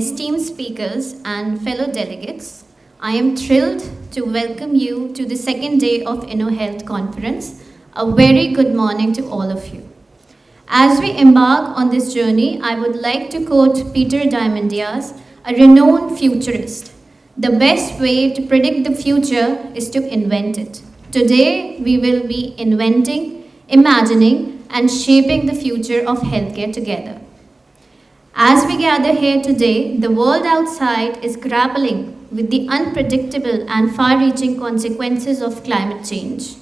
esteemed speakers, and fellow delegates, I am thrilled to welcome you to the second day of InnoHEALTH conference. A very good morning to all of you. As we embark on this journey, I would like to quote Peter Diamandis, a renowned futurist. The best way to predict the future is to invent it. Today, we will be inventing, imagining, and shaping the future of healthcare together. As we gather here today, the world outside is grappling with the unpredictable and far-reaching consequences of climate change.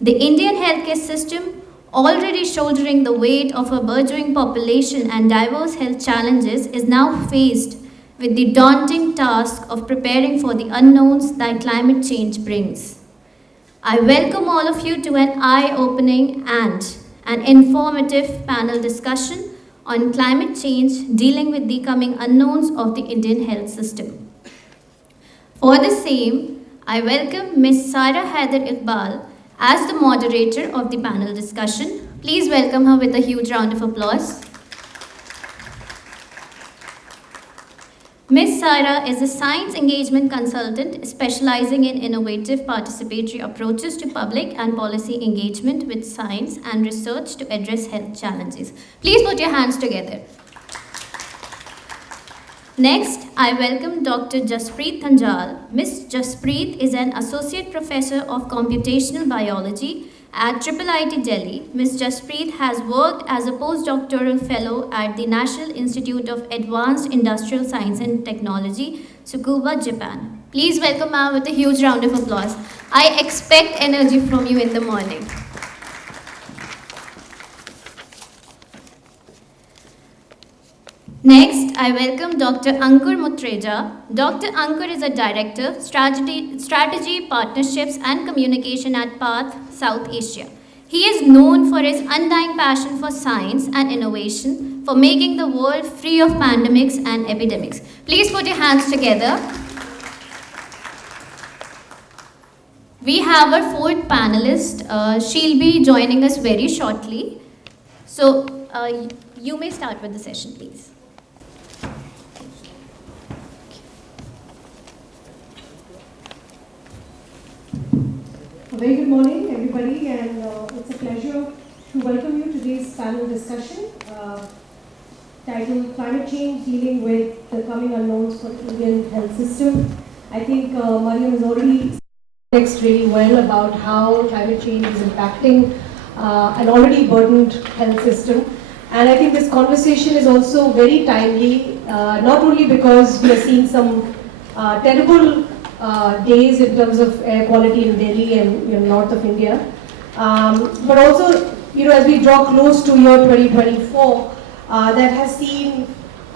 The Indian healthcare system, already shouldering the weight of a burgeoning population and diverse health challenges, is now faced with the daunting task of preparing for the unknowns that climate change brings. I welcome all of you to an eye-opening and an informative panel discussion on climate change dealing with the coming unknowns of the Indian health system. For the same, I welcome Ms. Hyder Iqbal as the moderator of the panel discussion. Please welcome her with a huge round of applause. Ms. Saira is a science engagement consultant specializing in innovative participatory approaches to public and policy engagement with science and research to address health challenges. Please put your hands together. Next, I welcome Dr. Jaspreet Dhanjal. Ms. Jaspreet is an associate professor of computational biology at IIIT Delhi. Ms. Jaspreet has worked as a postdoctoral fellow at the National Institute of Advanced Industrial Science and Technology, Tsukuba, Japan. Please welcome her with a huge round of applause. I expect energy from you in the morning. Next, I welcome Dr. Ankur Mutreja. Dr. Ankur is a director, strategy, partnerships, and communication at PATH South Asia. He is known for his undying passion for science and innovation, for making the world free of pandemics and epidemics. Please put your hands together. We have our fourth panelist. She'll be joining us very shortly. So you may start with the session, please. A very good morning, everybody, and it's a pleasure to welcome you to today's panel discussion titled Climate Change Dealing with the Coming Unknowns for the Indian Health System. I think Mariam has already explained really well about how climate change is impacting an already burdened health system. And I think this conversation is also very timely, not only because we are seeing some terrible days in terms of air quality in Delhi and north of India, but also as we draw close to year 2024, that has seen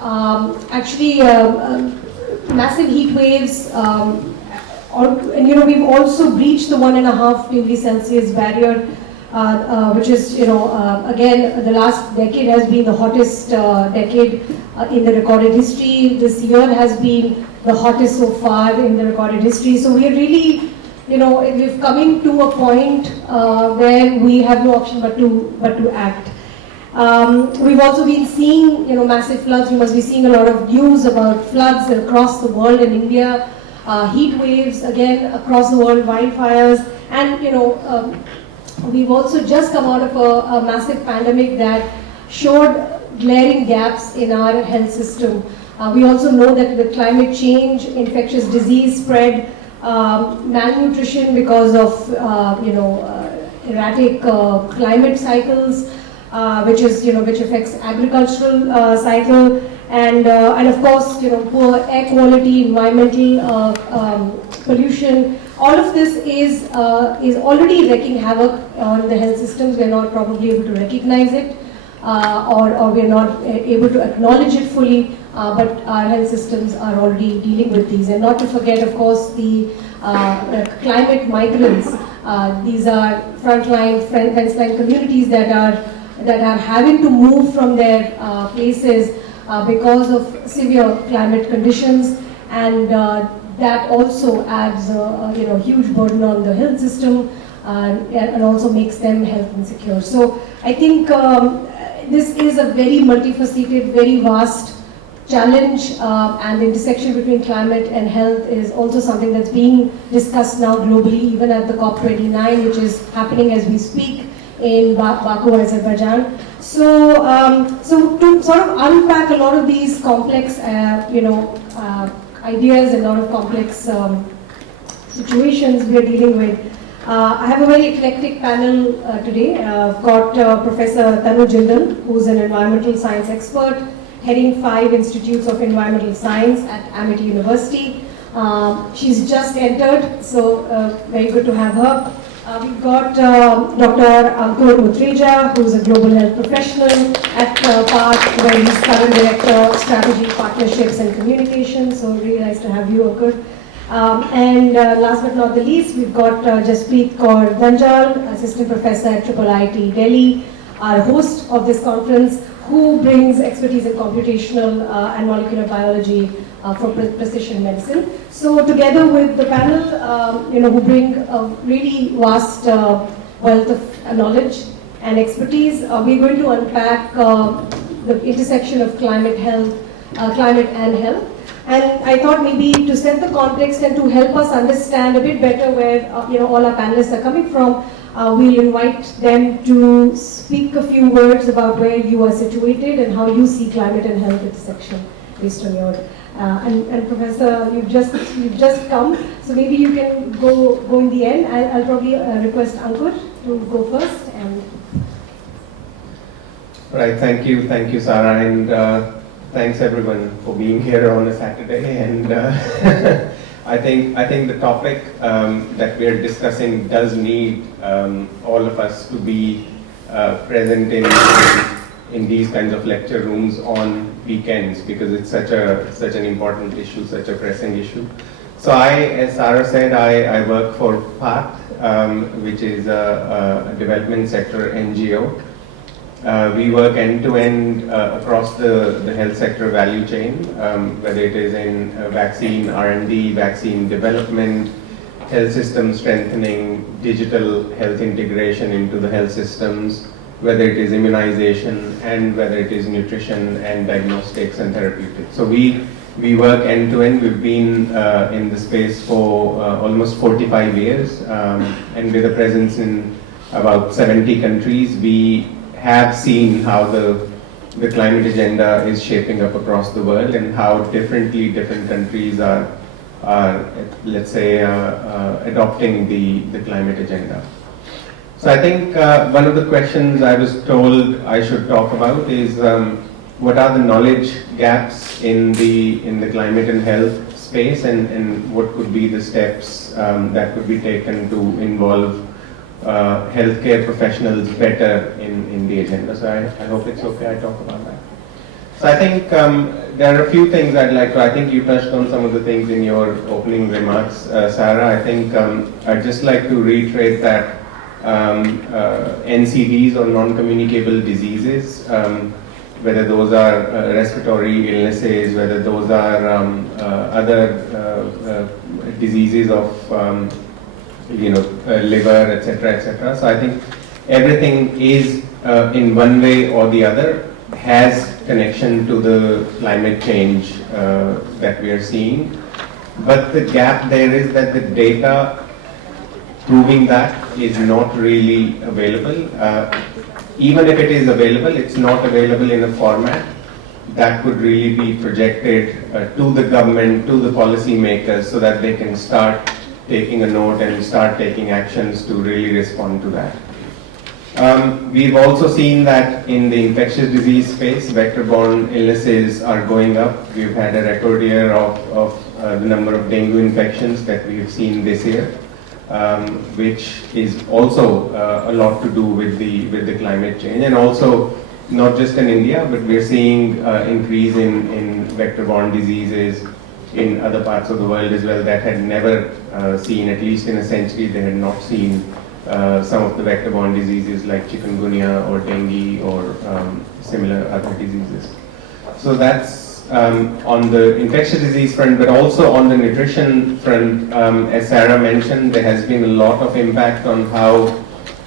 actually massive heat waves, and we've also breached the 1.5 degrees Celsius barrier, which is again the last decade has been the hottest decade in the recorded history. This year has been the hottest so far in the recorded history. So we are really, we've coming to a point where we have no option but to act. We've also been seeing, massive floods. You must be seeing a lot of news about floods across the world in India, heat waves again across the world, wildfires, and we've also just come out of a massive pandemic that showed glaring gaps in our health system. We also know that with climate change, infectious disease spread, malnutrition because of erratic climate cycles, which affects agricultural cycle, and of course poor air quality, environmental pollution. All of this is already wreaking havoc on the health systems. We're not probably able to recognize it, or we're not able to acknowledge it fully. But our health systems are already dealing with these, and not to forget, of course, the climate migrants. These are frontline, fence-line communities that are having to move from their places because of severe climate conditions, and that also adds a huge burden on the health system and also makes them health insecure. So I think this is a very multifaceted, very vast challenge and the intersection between climate and health is also something that's being discussed now globally, even at the COP29, which is happening as we speak in Baku, Azerbaijan. So, so to sort of unpack a lot of these complex, ideas and a lot of complex situations we are dealing with, I have a very eclectic panel today. I've got Professor Tanu Jindal, who's an environmental science expert, heading 5 institutes of environmental science at Amity University. She's just entered, so very good to have her. We've got Dr. Ankur Mutreja, who's a global health professional at PART, where he's current director, strategy, partnerships, and communications. So really nice to have you, Ankur. And last but not the least, we've got Jaspreet Kaur Dhanjal, assistant professor at IIIT Delhi, our host of this conference, who brings expertise in computational and molecular biology for precision medicine. So together with the panel, who bring a really vast wealth of knowledge and expertise, we're going to unpack the intersection of climate and health. And I thought maybe to set the context and to help us understand a bit better where all our panelists are coming from, we'll invite them to speak a few words about where you are situated and how you see climate and health intersection based on your and Professor, you've just come, so maybe you can go in the end. I'll probably request Ankur to go first. And right, thank you, Sarah, and thanks everyone for being here on a Saturday. And I think the topic that we are discussing does need all of us to be present in these kinds of lecture rooms on weekends, because it's such an important issue, such a pressing issue. So as Sarah said, I work for PART, which is a development sector NGO. We work end-to-end across the health sector value chain, whether it is in vaccine R&D, vaccine development, health system strengthening, digital health integration into the health systems, whether it is immunization, and whether it is nutrition and diagnostics and therapeutics. So we work end-to-end. We've been in the space for almost 45 years, and with a presence in about 70 countries. We have seen how the climate agenda is shaping up across the world, and how differently different countries are let's say, adopting the climate agenda. So I think one of the questions I was told I should talk about is what are the knowledge gaps in the climate and health space, and what could be the steps that could be taken to involve healthcare professionals better in the agenda. So I hope it's okay I talk about that. So I think there are a few things I'd like to, I think you touched on some of the things in your opening remarks, Sarah. I think I'd just like to reiterate that NCDs, or non-communicable diseases, whether those are respiratory illnesses, whether those are other diseases of liver, etc. So I think everything is in one way or the other has connection to the climate change that we are seeing. But the gap there is that the data proving that is not really available. Even if it is available, it's not available in a format that could really be projected to the government, to the policymakers, so that they can start taking a note and start taking actions to really respond to that. We've also seen that in the infectious disease space, vector-borne illnesses are going up. We've had a record year of the number of dengue infections that we have seen this year, which is also a lot to do with the climate change, and also not just in India, but we're seeing increase in vector-borne diseases in other parts of the world as well that had never seen, at least in a century, they had not seen some of the vector-borne diseases like chikungunya or dengue or similar other diseases. So that's on the infectious disease front, but also on the nutrition front. As Sarah mentioned, there has been a lot of impact on how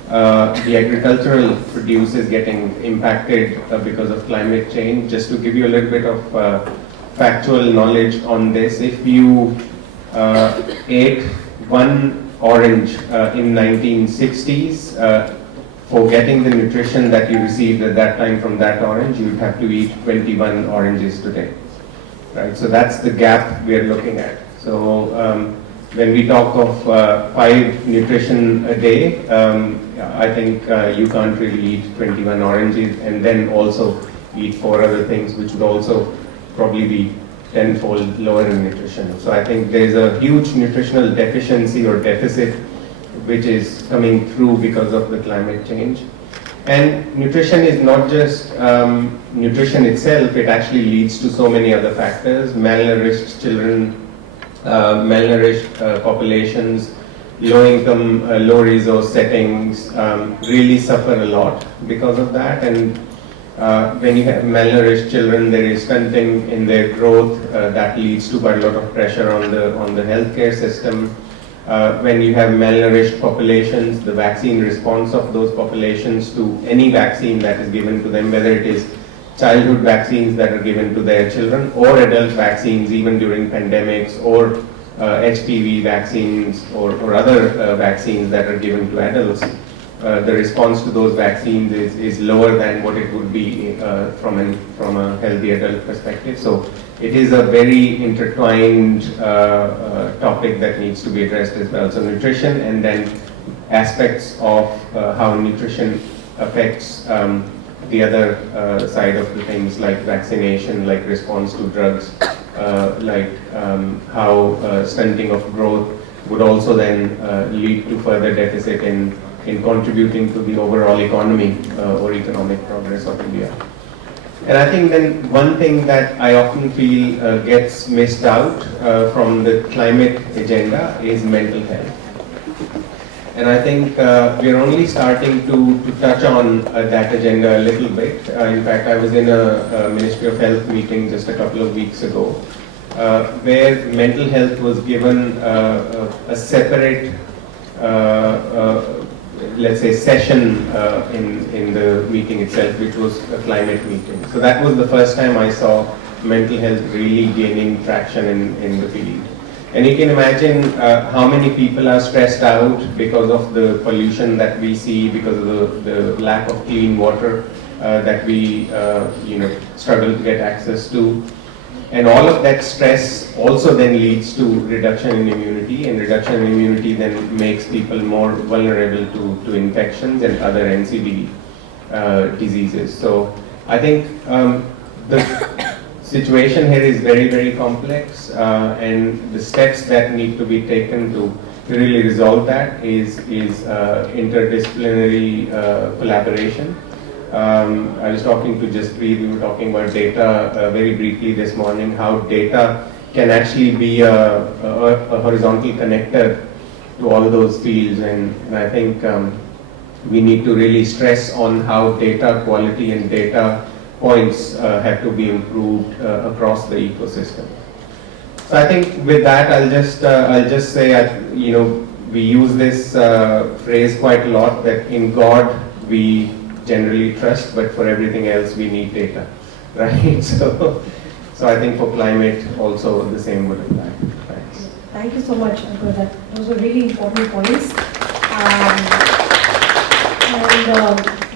the agricultural produce is getting impacted because of climate change. Just to give you a little bit of factual knowledge on this. If you ate one orange in 1960s, for getting the nutrition that you received at that time from that orange, you would have to eat 21 oranges today. Right? So that's the gap we are looking at. So when we talk of 5 nutrition a day, I think you can't really eat 21 oranges and then also eat 4 other things, which would also probably be tenfold lower in nutrition. So I think there's a huge nutritional deficiency or deficit which is coming through because of the climate change. And nutrition is not just nutrition itself, it actually leads to so many other factors. Malnourished children, malnourished populations, low income, low resource settings really suffer a lot because of that. And when you have malnourished children, there is stunting in their growth that leads to quite a lot of pressure on the healthcare system. When you have malnourished populations, the vaccine response of those populations to any vaccine that is given to them, whether it is childhood vaccines that are given to their children or adult vaccines even during pandemics, or HPV vaccines or other vaccines that are given to adults, the response to those vaccines is lower than what it would be from a healthy adult perspective. So it is a very intertwined topic that needs to be addressed as well. So nutrition, and then aspects of how nutrition affects the other side of the things, like vaccination, like response to drugs, like how stunting of growth would also then lead to further deficit in contributing to the overall economy or economic progress of India. And I think then one thing that I often feel gets missed out from the climate agenda is mental health. And I think we're only starting to touch on that agenda a little bit. In fact, I was in a Ministry of Health meeting just a couple of weeks ago, where mental health was given a separate let's say session in the meeting itself, which was a climate meeting. So that was the first time I saw mental health really gaining traction in the field. And you can imagine how many people are stressed out because of the pollution that we see, because of the lack of clean water that we struggle to get access to. And all of that stress also then leads to reduction in immunity, and reduction in immunity then makes people more vulnerable to infections and other NCD diseases. So I think the situation here is very, very complex, and the steps that need to be taken to really resolve that is interdisciplinary collaboration. I was talking to Jaspreet, we were talking about data very briefly this morning, how data can actually be a horizontal connector to all those fields, and I think we need to really stress on how data quality and data points have to be improved across the ecosystem. So I think with that, I'll just say, we use this phrase quite a lot, that in God we generally trust, but for everything else we need data, right? So I think for climate also the same would apply. Thanks. Thank you so much, Ankur. Those were really important points.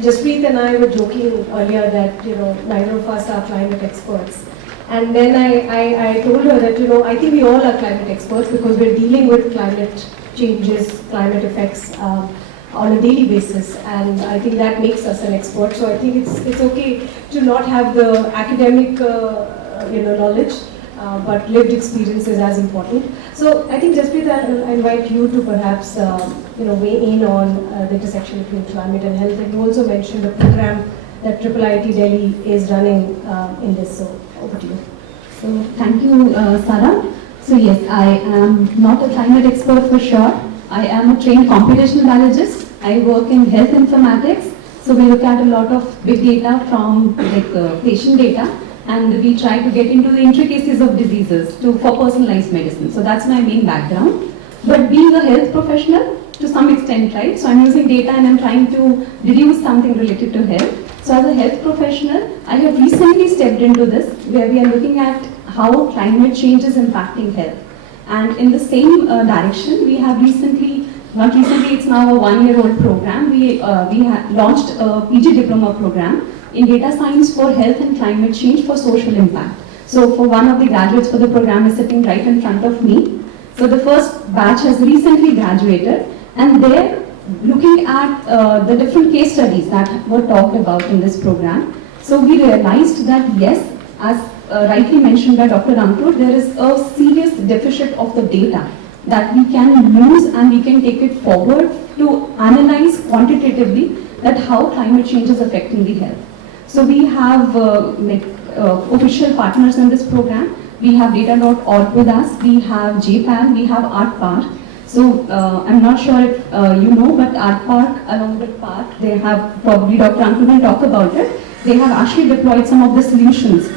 Jaspreet and I were joking earlier that neither of us are climate experts. And then I told her that I think we all are climate experts because we're dealing with climate changes, climate effects on a daily basis, and I think that makes us an expert. So I think it's okay to not have the academic knowledge, but lived experience is as important. So I think Jaspreet, I invite you to perhaps weigh in on the intersection between climate and health. And you also mentioned the program that IIIT Delhi is running in this. So over to you. So thank you, Sarah. So yes, I am not a climate expert for sure. I am a trained computational biologist. I work in health informatics. So we look at a lot of big data from patient data, and we try to get into the intricacies of diseases for personalized medicine. So that's my main background. But being a health professional, to some extent, right? So I'm using data and I'm trying to deduce something related to health. So as a health professional, I have recently stepped into this, where we are looking at how climate change is impacting health. And in the same direction, we have recently, not recently, it's now a one-year-old program. We launched a PG diploma program in data science for health and climate change for social impact. So for one of the graduates for the program is sitting right in front of me. So the first batch has recently graduated, and they're looking at the different case studies that were talked about in this program. So we realized that yes, as rightly mentioned by Dr. Ankur, there is a serious deficit of the data that we can use and we can take it forward to analyze quantitatively that how climate change is affecting the health. So we have official partners in this program. We have data.org with us, we have JPAL, we have ArtPark. So I'm not sure if you know, but ArtPark along with PARC, they have, probably Dr. Ankur will talk about it, they have actually deployed some of the solutions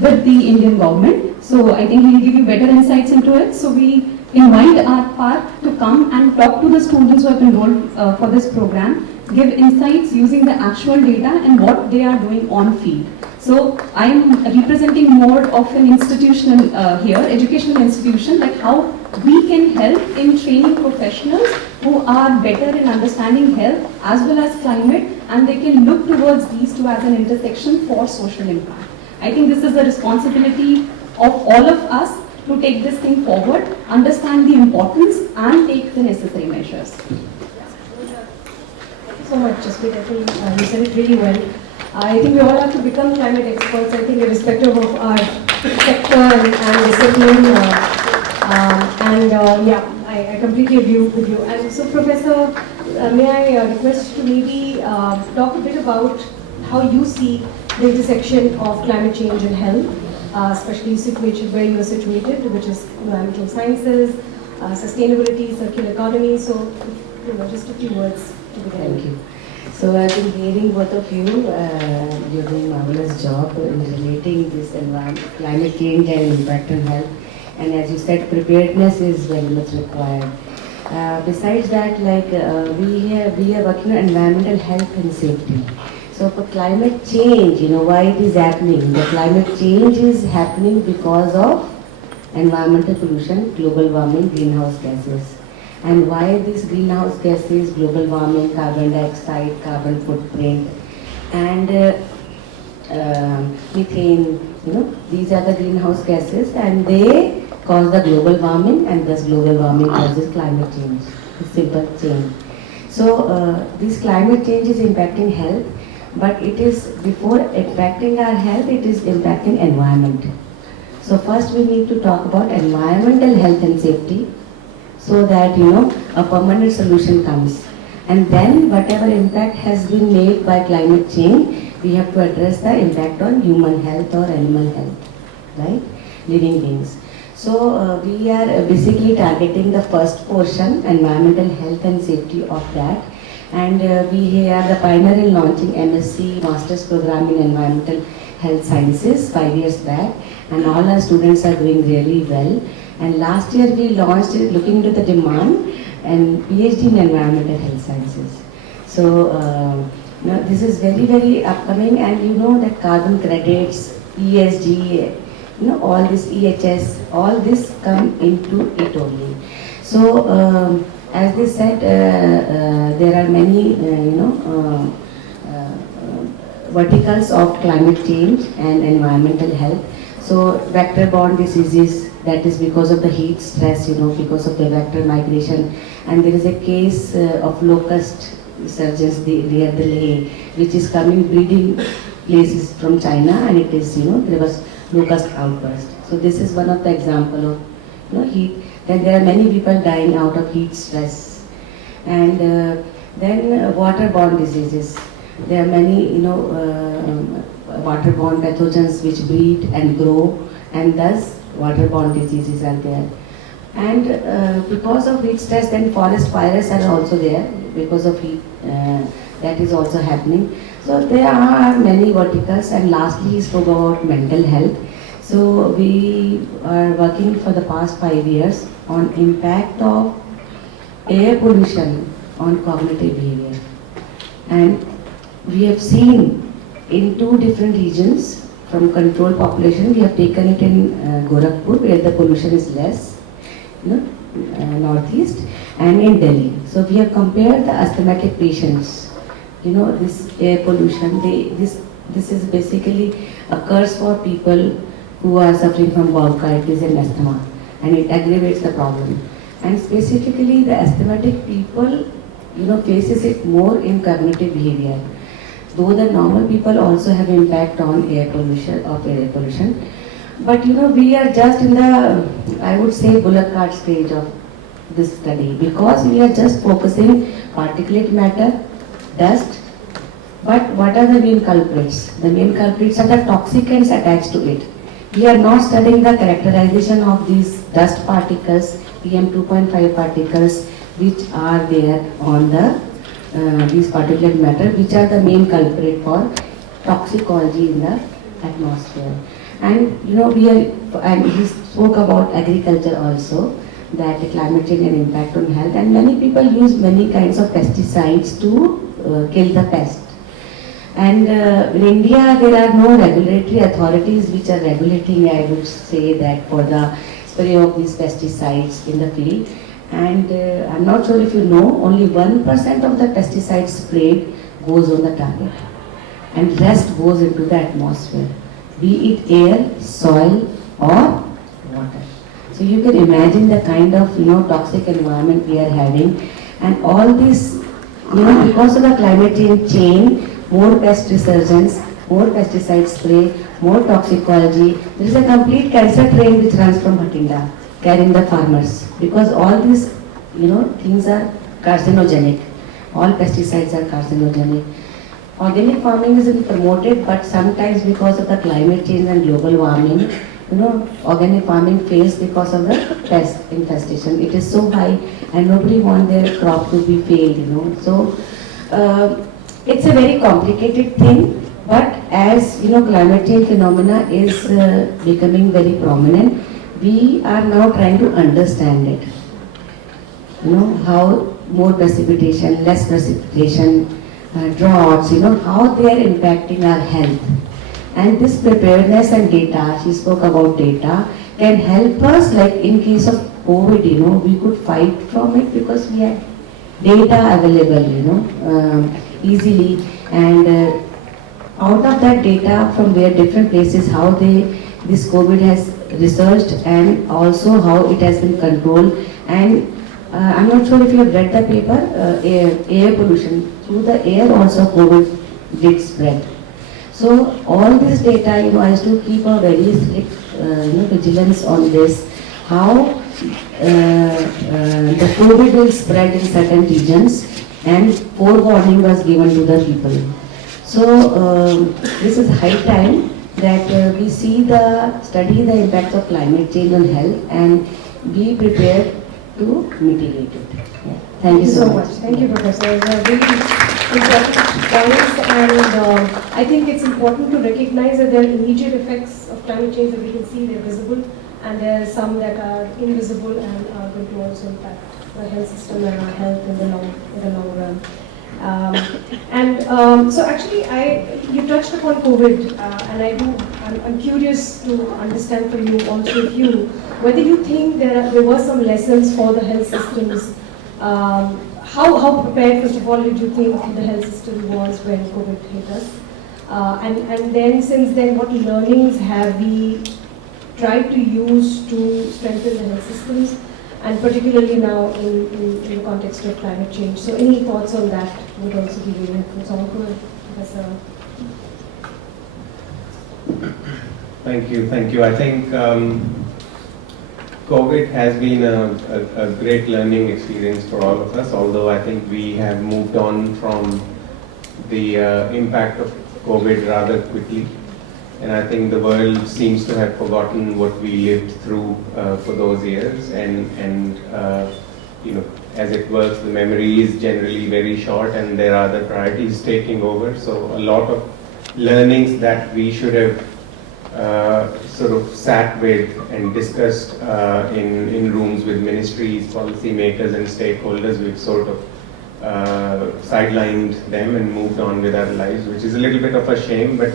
with the Indian government. So I think he will give you better insights into it. So we invite ArtPark to come and talk to the students who have enrolled for this program, give insights using the actual data and what they are doing on field. So I am representing more of an institutional here, educational institution, like how we can help in training professionals who are better in understanding health as well as climate, and they can look towards these two as an intersection for social impact. I think this is the responsibility of all of us to take this thing forward, understand the importance and take the necessary measures. Thank you so much, Jaspreet. I think you said it really well. I think we all have to become climate experts, I think irrespective of our sector and discipline. Yeah, I completely agree with you. And so, Professor, may I request you to maybe talk a bit about how you see the intersection of climate change and health, especially situated where you are situated, which is environmental sciences, sustainability, circular economy. So, just a few words to begin. Thank you. So I've been hearing both of you, you're doing a marvelous job in relating this environment, climate change and impact on health. And as you said, preparedness is very much required. Besides that, like we are working on environmental health and safety. So for climate change, why it is happening? The climate change is happening because of environmental pollution, global warming, greenhouse gases. And why these greenhouse gases, global warming, carbon dioxide, carbon footprint, and methane, these are the greenhouse gases, and they cause the global warming, and thus global warming causes climate change. It's simple change. So this climate change is impacting health, but it is, before impacting our health, it is impacting environment. So first we need to talk about environmental health and safety, so that a permanent solution comes. And then whatever impact has been made by climate change, we have to address the impact on human health or animal health, right? Living beings. So we are basically targeting the first portion, environmental health and safety of that. And we are the pioneer in launching MSc Master's Program in Environmental Health Sciences 5 years back, and all our students are doing really well. And last year we launched it looking into the demand and PhD in Environmental Health Sciences. So this is very, very upcoming, and that carbon credits, ESG, all this EHS, all this come into it only. So as they said, there are many verticals of climate change and environmental health. So vector-borne diseases, that is because of the heat stress, because of the vector migration. And there is a case of locust resurgence near the Leh, which is coming breeding places from China, and it is, there was locust outburst. So this is one of the example of, heat. Then there are many people dying out of heat stress. And then water-borne diseases. There are many, water-borne pathogens which breed and grow, and thus water-borne diseases are there. And because of heat stress, then forest fires are also there because of heat. That is also happening. So there are many verticals. And lastly, he spoke about mental health. So we are working for the past 5 years on impact of air pollution on cognitive behavior. And we have seen in 2 different regions from controlled population, we have taken it in Gorakhpur, where the pollution is less, northeast, and in Delhi. So we have compared the asthmatic patients. This air pollution, this is basically occurs for people who are suffering from bronchitis and asthma, and it aggravates the problem. And specifically, the asthmatic people, faces it more in cognitive behavior. Though the normal people also have impact on air pollution, but we are just in the, I would say, bullock cart stage of this study, because we are just focusing particulate matter, dust. But what are the main culprits? The main culprits are the toxicants attached to it. We are not studying the characterization of these dust particles, PM 2.5 particles, which are there on the these particulate matter, which are the main culprit for toxicology in the atmosphere. And we spoke about agriculture also, that the climate change and impact on health, and many people use many kinds of pesticides to kill the pest. And in India, there are no regulatory authorities which are regulating, I would say, that for the spray of these pesticides in the field. And I'm not sure if you know, only 1% of the pesticides sprayed goes on the target, and rest goes into the atmosphere, be it air, soil, or water. So you can imagine the kind of toxic environment we are having, and all this because of the climate change, more pest resurgence, more pesticide spray, more toxicology. There is a complete cancer train which runs from Bhatinda, carrying the farmers, because all these things are carcinogenic. All pesticides are carcinogenic. Organic farming is promoted, but sometimes because of the climate change and global warming, organic farming fails because of the pest infestation. It is so high, and nobody wants their crop to be failed. So it's a very complicated thing. But as climate change phenomena is becoming very prominent, we are now trying to understand it. How more precipitation, less precipitation, droughts, how they are impacting our health. And this preparedness and data, she spoke about data, can help us, like in case of COVID, we could fight from it because we had data available, easily. And out of that data, from where different places, how this COVID has researched, and also how it has been controlled. And I'm not sure if you have read the paper, air pollution. Through the air also COVID did spread. So all this data, I used to keep a very strict vigilance on this, how the COVID will spread in certain regions, and forewarning was given to the people. So this is high time that we study the impacts of climate change on health and be prepared to mitigate it. Yeah. Thank you so much. Thank you, Professor. Really important points, and I think it's important to recognize that there are immediate effects of climate change that we can see, they're visible, and there are some that are invisible and are going to also impact our health system and our health in the long run. So actually, you touched upon COVID, and I'm curious to understand from you also, whether you think there were some lessons for the health systems. How prepared, first of all, did you think the health system was when COVID hit us? And then, since then, what learnings have we tried to use to strengthen the health systems, and particularly now in the context of climate change? So any thoughts on that would also be really helpful. So Ankur, Professor. Thank you. I think COVID has been a great learning experience for all of us, although I think we have moved on from the impact of COVID rather quickly. And I think the world seems to have forgotten what we lived through for those years. And as it works, the memory is generally very short, and there are other priorities taking over. So a lot of learnings that we should have sort of sat with and discussed in rooms with ministries, policymakers, and stakeholders, we've sort of sidelined them and moved on with our lives, which is a little bit of a shame. But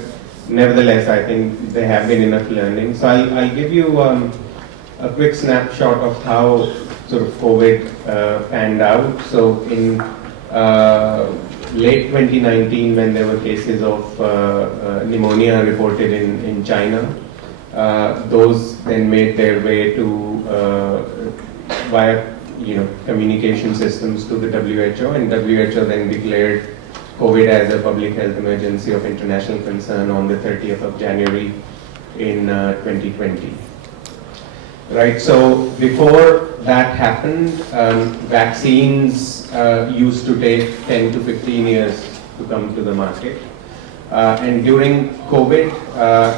nevertheless, I think there have been enough learning. So I'll give you a quick snapshot of how sort of COVID panned out. So in late 2019, when there were cases of pneumonia reported in China, those then made their way to via communication systems to the WHO, and WHO then declared COVID as a public health emergency of international concern on the 30th of January in 2020. Right, so before that happened, vaccines used to take 10 to 15 years to come to the market. And during COVID,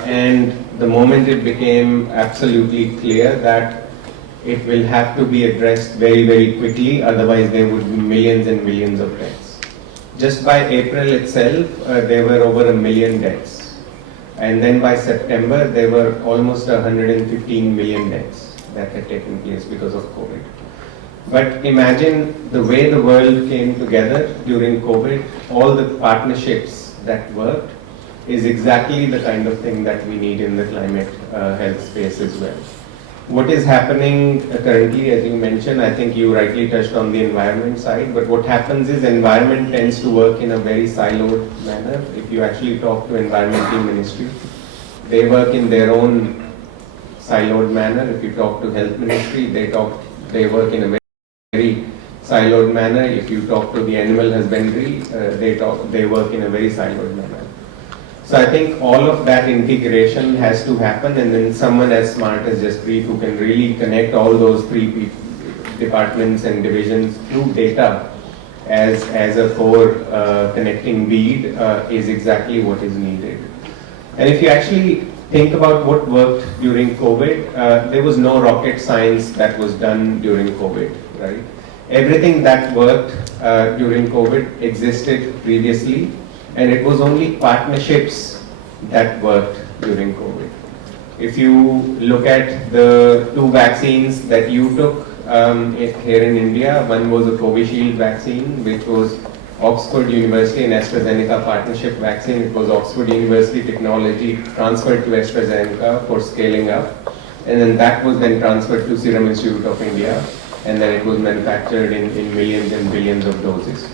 and the moment it became absolutely clear that it will have to be addressed very, very quickly, otherwise there would be millions and millions of deaths. Just by April itself, there were over 1 million deaths. And then by September, there were almost 115 million deaths that had taken place because of COVID. But imagine the way the world came together during COVID, all the partnerships that worked is exactly the kind of thing that we need in the climate health space as well. What is happening currently, as you mentioned, I think you rightly touched on the environment side, but what happens is environment tends to work in a very siloed manner. If you actually talk to environmental ministry, they work in their own siloed manner. If you talk to health ministry, they work in a very siloed manner. If you talk to the animal husbandry, they work in a very siloed manner. So I think all of that integration has to happen, and then someone as smart as Jaspreet, who can really connect all those three departments and divisions through data as a core connecting bead is exactly what is needed. And if you actually think about what worked during COVID, there was no rocket science that was done during COVID, right? Everything that worked during COVID existed previously, and it was only partnerships that worked during COVID. If you look at the 2 vaccines that you took here in India, one was a Covishield vaccine, which was Oxford University and AstraZeneca partnership vaccine. It was Oxford University technology transferred to AstraZeneca for scaling up, and then that was then transferred to Serum Institute of India, and then it was manufactured in millions and billions of doses.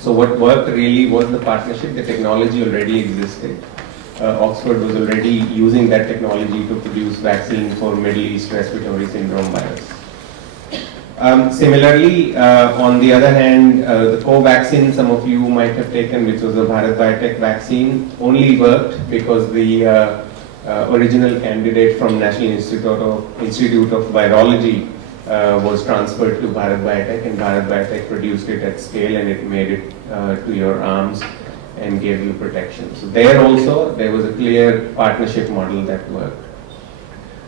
So what worked really was the partnership. The technology already existed. Oxford was already using that technology to produce vaccine for Middle East respiratory syndrome virus. Similarly, on the other hand, the Covaxin some of you might have taken, which was a Bharat Biotech vaccine, only worked because the original candidate from National Institute of Virology was transferred to Bharat Biotech, and Bharat Biotech produced it at scale, and it made it to your arms and gave you protection. So there also, there was a clear partnership model that worked.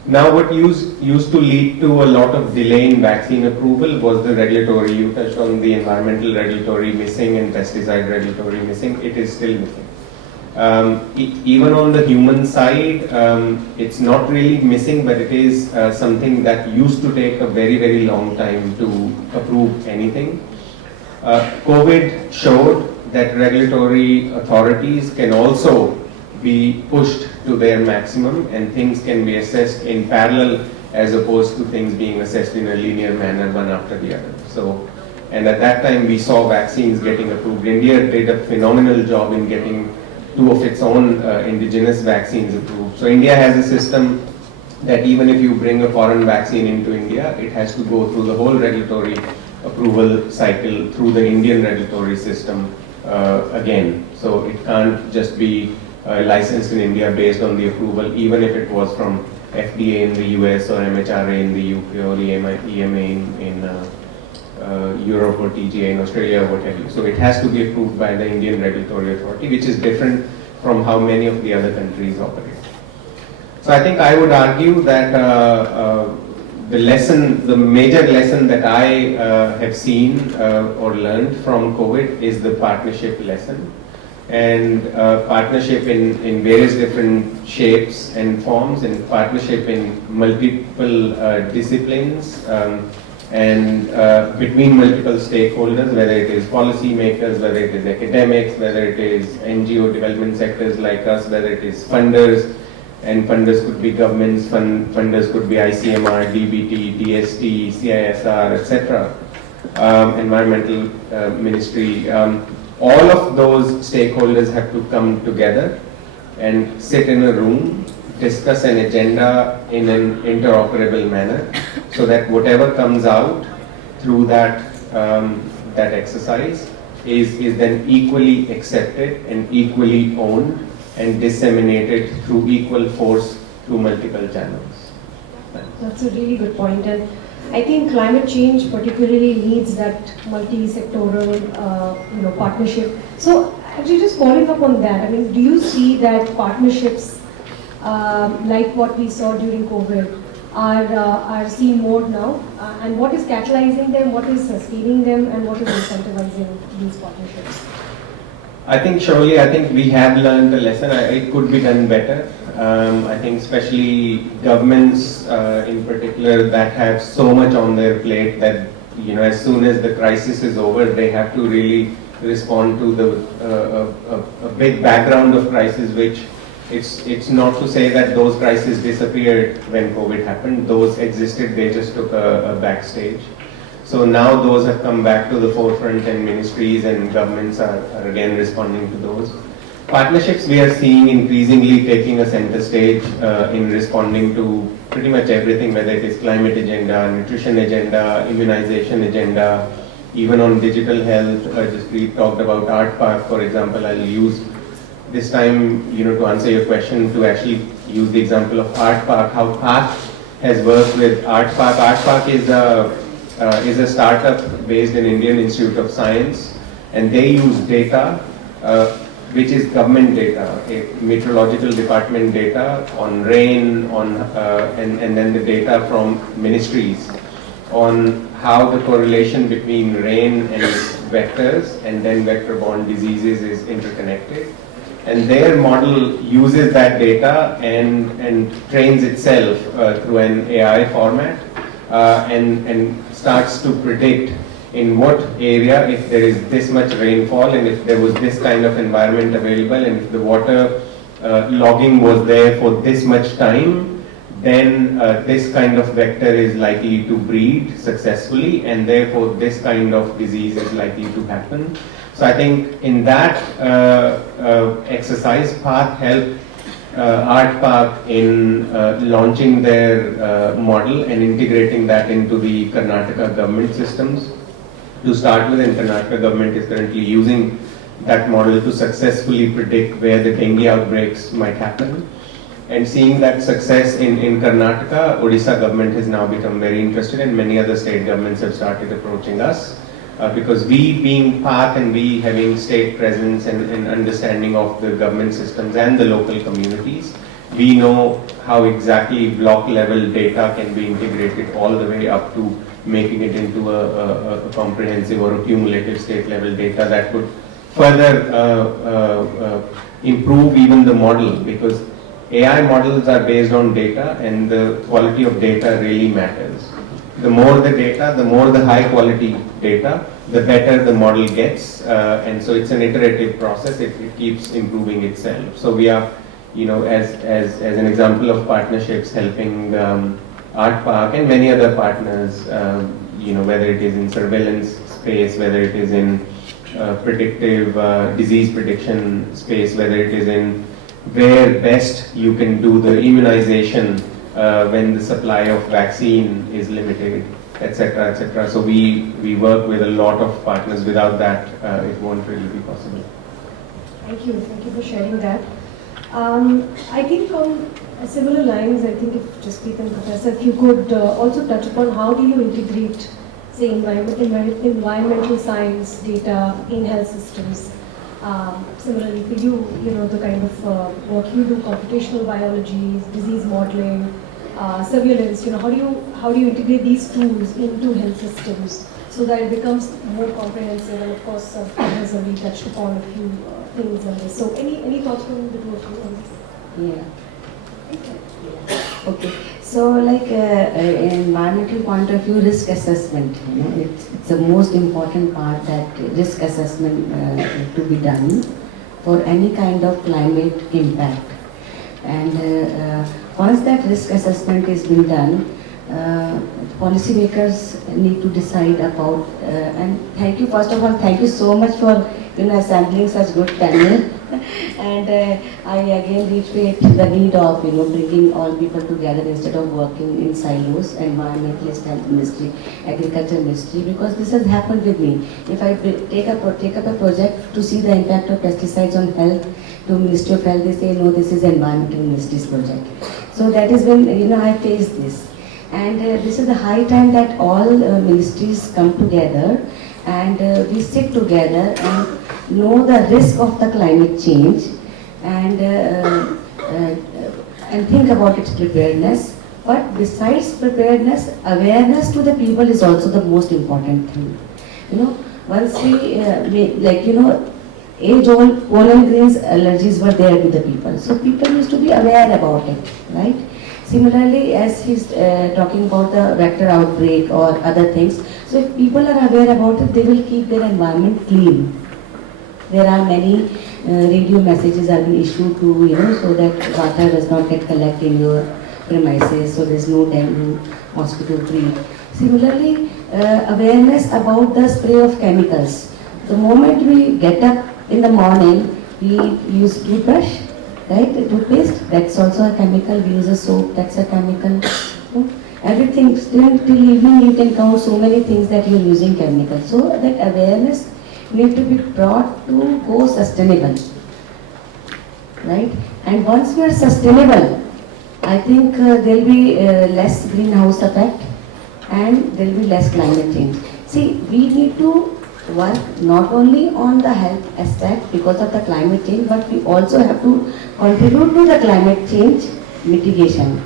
Now what used to lead to a lot of delay in vaccine approval was the regulatory. You touched on the environmental regulatory missing and pesticide regulatory missing. It is still missing. Even on the human side, it's not really missing, but it is something that used to take a very, very long time to approve anything. COVID showed that regulatory authorities can also be pushed to their maximum, and things can be assessed in parallel as opposed to things being assessed in a linear manner one after the other. So, and at that time we saw vaccines getting approved. India did a phenomenal job in getting 2 of its own indigenous vaccines approved. So India has a system that even if you bring a foreign vaccine into India, it has to go through the whole regulatory approval cycle through the Indian regulatory system again. So it can't just be licensed in India based on the approval, even if it was from FDA in the US or MHRA in the UK or EMA in Europe or TGA in Australia or what have you. So it has to be approved by the Indian regulatory authority, which is different from how many of the other countries operate. So I think I would argue that the major lesson that I have seen or learned from COVID is the partnership lesson. And partnership in various different shapes and forms, and partnership in multiple disciplines. and between multiple stakeholders, whether it is policymakers, whether it is academics, whether it is NGO development sectors like us, whether it is funders, and funders could be governments, funders could be ICMR, DBT, DST, CISR, etc., environmental ministry. All of those stakeholders have to come together and sit in a room, discuss an agenda in an interoperable manner, so that whatever comes out through that exercise is then equally accepted and equally owned and disseminated through equal force through multiple channels. That's a really good point, and I think climate change particularly needs that multi-sectoral partnership. So actually just following up on that, I mean, do you see that partnerships like what we saw during COVID are seen more now? And what is catalyzing them, what is sustaining them, and what is incentivizing these partnerships? I think we have learned a lesson. It could be done better. I think especially governments in particular that have so much on their plate that as soon as the crisis is over, they have to really respond to a big background of crisis, which it's not to say that those crises disappeared when COVID happened. Those existed, they just took a backstage. So now those have come back to the forefront, and ministries and governments are again responding to those. Partnerships we are seeing increasingly taking a center stage in responding to pretty much everything, whether it is climate agenda, nutrition agenda, immunization agenda, even on digital health. Jaspreet talked about Art Park, for example. I'll use this time to answer your question to actually use the example of Art Park, how Path has worked with Art Park. Art Park is a startup based in Indian Institute of Science, and they use data which is government data, meteorological department data on rain, and then the data from ministries on how the correlation between rain and vectors and then vector-borne diseases is interconnected. And their model uses that data and trains itself through an AI format and starts to predict in what area, if there is this much rainfall and if there was this kind of environment available, and if the water logging was there for this much time, then this kind of vector is likely to breed successfully, and therefore this kind of disease is likely to happen. So I think in that exercise, Path helped Art Park in launching their model and integrating that into the Karnataka government systems. To start with, and Karnataka government is currently using that model to successfully predict where the dengue outbreaks might happen. And seeing that success in Karnataka, Odisha government has now become very interested, and many other state governments have started approaching us because we being Path and we having state presence and understanding of the government systems and the local communities, we know how exactly block level data can be integrated all the way up to making it into a comprehensive or a cumulative state level data that could further improve even the model, because AI models are based on data and the quality of data really matters. The more the data, the more the high quality data, the better the model gets, and so it's an iterative process. It keeps improving itself. So we are, as an example of partnerships, helping Art Park and many other partners, whether it is in surveillance space, whether it is in predictive disease prediction space, whether it is in where best you can do the immunization when the supply of vaccine is limited, etc., etc. So we work with a lot of partners. Without that, it won't really be possible. Thank you for sharing that. I think on similar lines, I think if Jaspreet and Professor, if you could also touch upon how do you integrate, say, environmental science data in health systems. Similarly for you, the kind of work you do, computational biology, disease modeling, surveillance, how do you integrate these tools into health systems so that it becomes more comprehensive? And of course, has already touched upon a few things on this. So any thoughts from the two of you on this? Yeah. Okay. So, like environmental point of view, risk assessment, it's the most important part, that risk assessment to be done for any kind of climate impact. And once that risk assessment is been done, policymakers need to decide about, and thank you, first of all, thank you so much for assembling such good panel. And I again reiterate the need of bringing all people together instead of working in silos, environmentalist, health ministry, agriculture ministry, because this has happened with me. If I take up a project to see the impact of pesticides on health, to Ministry of Health, they say no, this is environmental ministry's project. So that is when I faced this. And this is the high time that all ministries come together and we sit together and know the risk of the climate change and think about its preparedness. But besides preparedness, awareness to the people is also the most important thing. Once we age-old pollen grains allergies were there to the people, so people used to be aware about it, right? Similarly, as he's talking about the vector outbreak or other things, so if people are aware about it, they will keep their environment clean. There are many radio messages are being issued to, so that water does not get collected in your premises, so there's no dengue, mosquito breed. Similarly, awareness about the spray of chemicals. The moment we get up in the morning, we use toothbrush, right? Toothpaste, that's also a chemical. We use a soap, that's a chemical. Everything, still till evening you can count so many things that you're using chemicals. So that awareness need to be brought to go sustainable, right? And once we are sustainable, I think there will be less greenhouse effect and there will be less climate change. See, we need to work not only on the health aspect because of the climate change, but we also have to contribute to the climate change mitigation.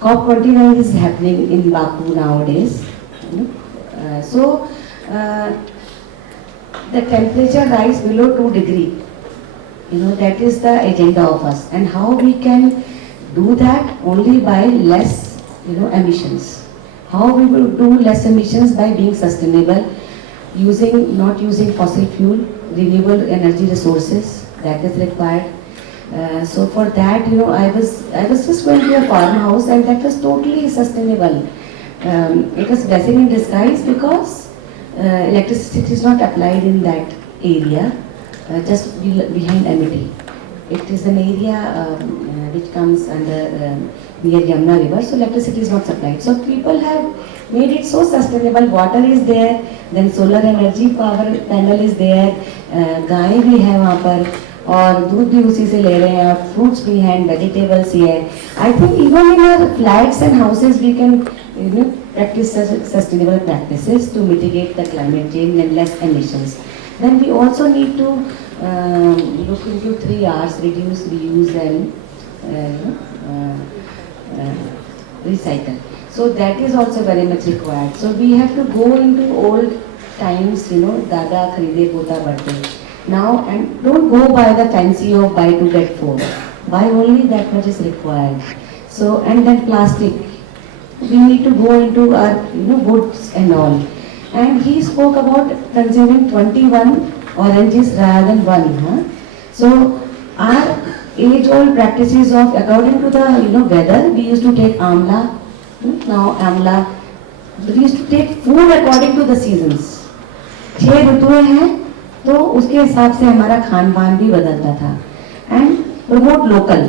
COP29 is happening in Baku nowadays. The temperature rise below 2 degrees, that is the agenda of us. And how we can do that? Only by less, emissions. How we will do less emissions? By being sustainable, not using fossil fuel, renewable energy resources, that is required. So for that, I was just going to a farmhouse and that was totally sustainable. It was blessing in disguise because electricity is not applied in that area, just behind Amity. It is an area which comes under near Yamuna river, so electricity is not supplied. So people have made it so sustainable. Water is there, then solar energy power panel is there, गाय भी है वहाँ पर और दूध भी उसी से ले रहे हैं और fruits भी हैं, vegetables ही है. I think even in our flats and houses we can practice sustainable practices to mitigate the climate change and less emissions. Then we also need to look into 3 R's: reduce, reuse and recycle. So that is also very much required. So we have to go into old times, Dada kharide pota barte. Now, and don't go by the fancy of buy 2 get 4. Buy only that much is required. So, and then plastic. We need to go into our goods and all. And he spoke about consuming 21 oranges rather than 1. Huh? So our age-old practices of, according to the weather, we used to take amla. Now amla. We used to take food according to the seasons. 6 ऋतुएं हैं, तो उसके हिसाब से हमारा खान पान भी बदलता था. And promote local.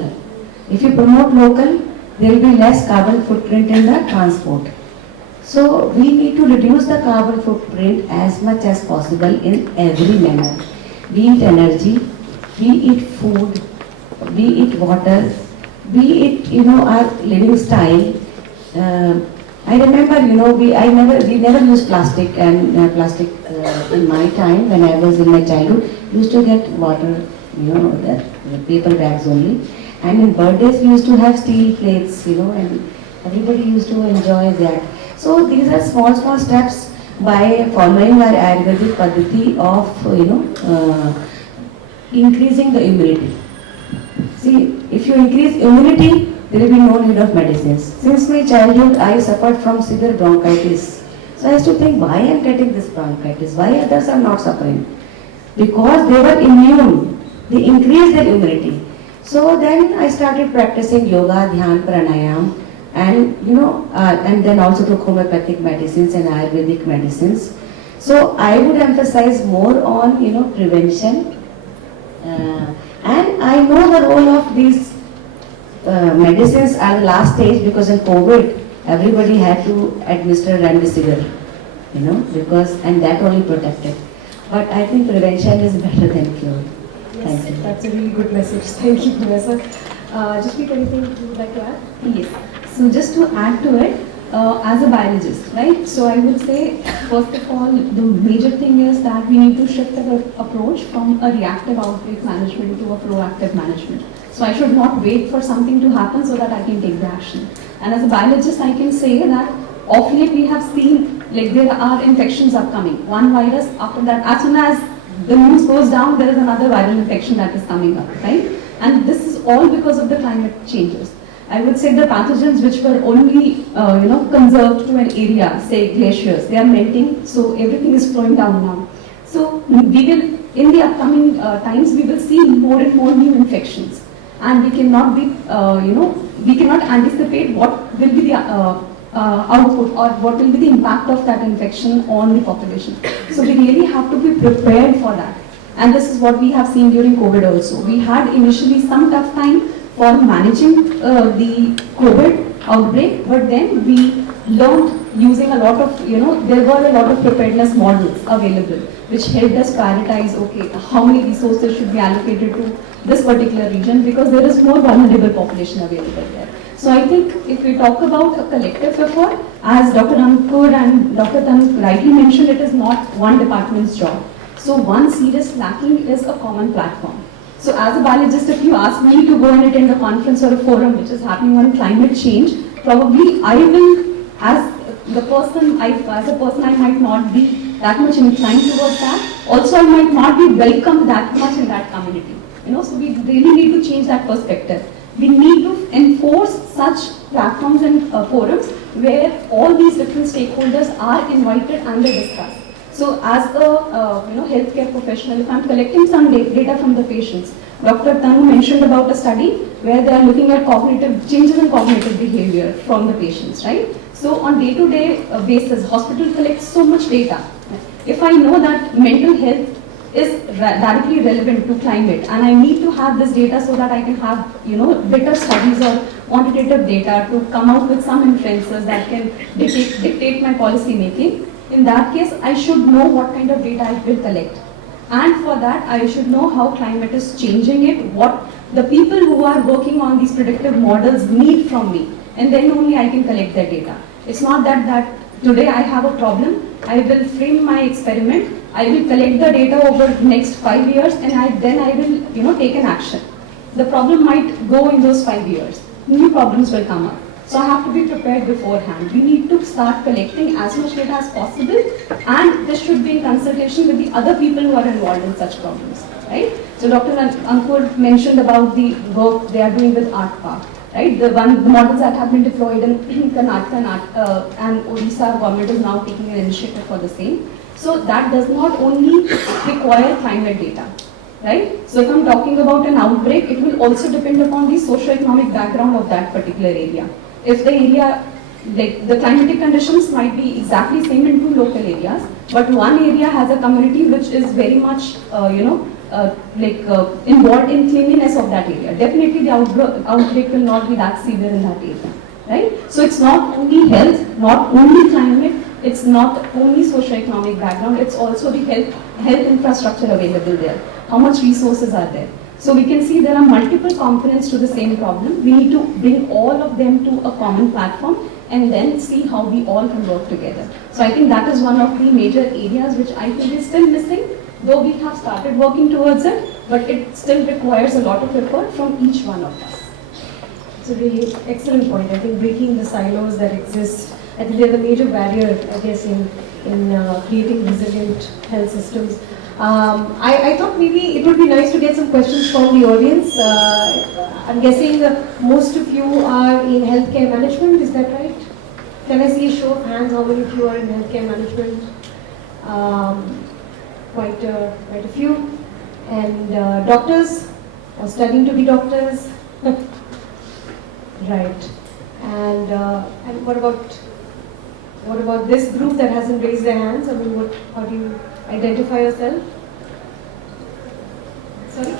If you promote local, there will be less carbon footprint in the transport. So we need to reduce the carbon footprint as much as possible in every manner. Be it energy, be it food, be it water, be it our living style. I remember we never used plastic and plastic in my time when I was in my childhood. Used to get water, the paper bags only. And in birthdays we used to have steel plates, and everybody used to enjoy that. So these are small steps by following our Ayurvedic paddhati of increasing the immunity. See, if you increase immunity, there will be no need of medicines. Since my childhood, I suffered from severe bronchitis. So I used to think, why I am getting this bronchitis? Why others are not suffering? Because they were immune. They increased their immunity. So then I started practicing yoga, dhyan, pranayam, and and then also took homeopathic medicines and Ayurvedic medicines. So I would emphasize more on prevention, and I know the role of these medicines at the last stage, because in COVID everybody had to administer remdesivir, because and that only protected. But I think prevention is better than cure. Yes, Thank you. that's a really good message. Thank you, Professor. Jaspreet, anything you would like to add? Yes. So just to add to it, as a biologist, right? So I would say, first of all, the major thing is that we need to shift our approach from a reactive outbreak management to a proactive management. So I should not wait for something to happen so that I can take the action. And as a biologist, I can say that of late we have seen like there are infections upcoming. One virus, after that, as soon as the news goes down, there is another viral infection that is coming up, right? And this is all because of the climate changes. I would say the pathogens which were only conserved to an area, say glaciers, they are melting, so everything is flowing down now. So we will, in the upcoming times, we will see more and more new infections, and we cannot be, we cannot anticipate what will be the output or what will be the impact of that infection on the population. So we really have to be prepared for that. And this is what we have seen during COVID also. We had initially some tough time for managing the COVID outbreak, but then we learned using a lot of, there were a lot of preparedness models available, which helped us prioritize, okay, how many resources should be allocated to this particular region, because there is more vulnerable population available there. So I think if we talk about a collective effort, as Dr. Ankur and Dr. Tan rightly mentioned, it is not one department's job. So one serious lacking is a common platform. So as a biologist, if you ask me to go and attend a conference or a forum which is happening on climate change, probably I will, as a person, I might not be that much inclined towards that. Also, I might not be welcomed that much in that community. So we really need to change that perspective. We need to enforce such platforms and forums where all these different stakeholders are invited and they discuss. So as a healthcare professional, if I'm collecting some data from the patients, Dr. Tanu mentioned about a study where they are looking at changes in cognitive behavior from the patients, right? So on day-to-day basis, hospital collects so much data. If I know that mental health is directly relevant to climate, and I need to have this data so that I can have better studies or quantitative data to come out with some inferences that can dictate my policy making. In that case, I should know what kind of data I will collect. And for that, I should know how climate is changing it, what the people who are working on these predictive models need from me. And then only I can collect their data. It's not that today I have a problem, I will frame my experiment, I will collect the data over the next 5 years, and then I will take an action. The problem might go in those 5 years. New problems will come up. So I have to be prepared beforehand. We need to start collecting as much data as possible, and this should be in consultation with the other people who are involved in such problems, right? So Dr. Ankur mentioned about the work they are doing with Art Park, right? The models that have been deployed in Karnataka and Odisha government is now taking an initiative for the same. So that does not only require climate data, right? So if I'm talking about an outbreak, it will also depend upon the socio-economic background of that particular area. If the area, like the climatic conditions might be exactly same in two local areas, but one area has a community which is very much, involved in cleanliness of that area. Definitely the outbreak will not be that severe in that area, right? So it's not only health, not only climate, it's not only socio-economic background, it's also the health infrastructure available there. How much resources are there? So we can see there are multiple components to the same problem. We need to bring all of them to a common platform and then see how we all can work together. So I think that is one of the major areas which I think is still missing, though we have started working towards it, but it still requires a lot of effort from each one of us. It's a really excellent point. I think breaking the silos that exist, I think they're the major barrier, I guess, in creating resilient health systems. I thought maybe it would be nice to get some questions from the audience. I'm guessing most of you are in healthcare management, is that right? Can I see a show of hands, how many of you are in healthcare management? Quite a few. And doctors, or studying to be doctors? Right. And what about this group that hasn't raised their hands? I mean, how do you identify yourself? Sorry?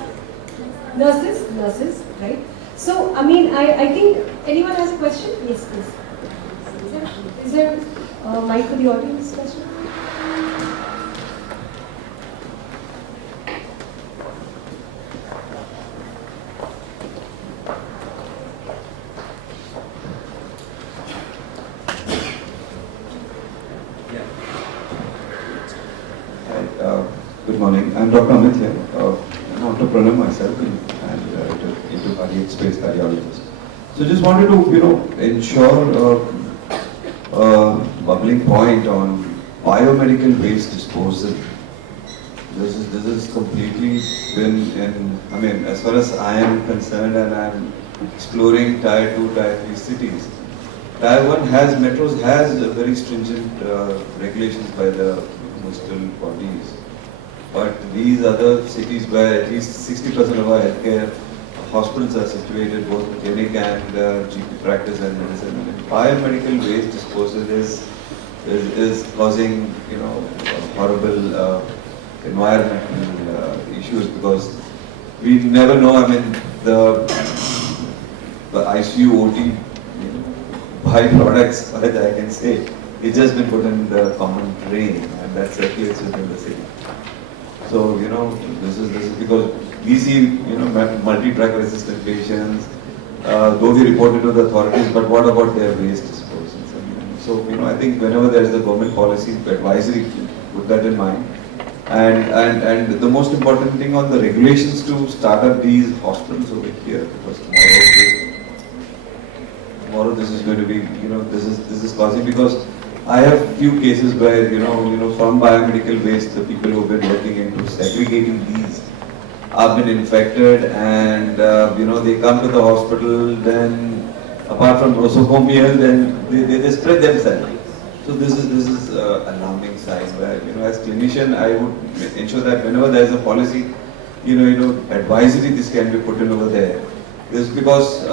Nurses, right? So, I mean, I think, anyone has a question? Yes, please. Is there a mic for the audience question? Good morning. I'm Dr. Amit here. I'm an entrepreneur myself and into cardiac space cardiologist. So just wanted to, ensure bubbling point on biomedical waste disposal. This is completely been in, I mean, as far as I am concerned, and I'm exploring tier 2, tier 3 cities. Tier 1 metros has very stringent regulations by the municipal bodies. But these other cities where at least 60% of our healthcare hospitals are situated, both clinic and GP practice and medicine. And biomedical waste disposal is causing horrible environmental issues, because we never know. I mean, the ICU OT byproducts, what I can say, it's just been put in the common drain, and that circulates within the city. So, this is because we see, multi-drug resistant patients, though we reported to the authorities, but what about their waste disposals? So, I think whenever there is a government policy advisory, put that in mind. And the most important thing on the regulations to start up these hospitals over here, because tomorrow this is going to be, this is causing, because I have few cases where, from biomedical waste, the people who have been working into segregating these have been infected, and, they come to the hospital, then apart from nosocomial, then they spread themselves. So this is alarming sign where, as clinician, I would ensure that whenever there is a policy, advisory this can be put in over there. This is because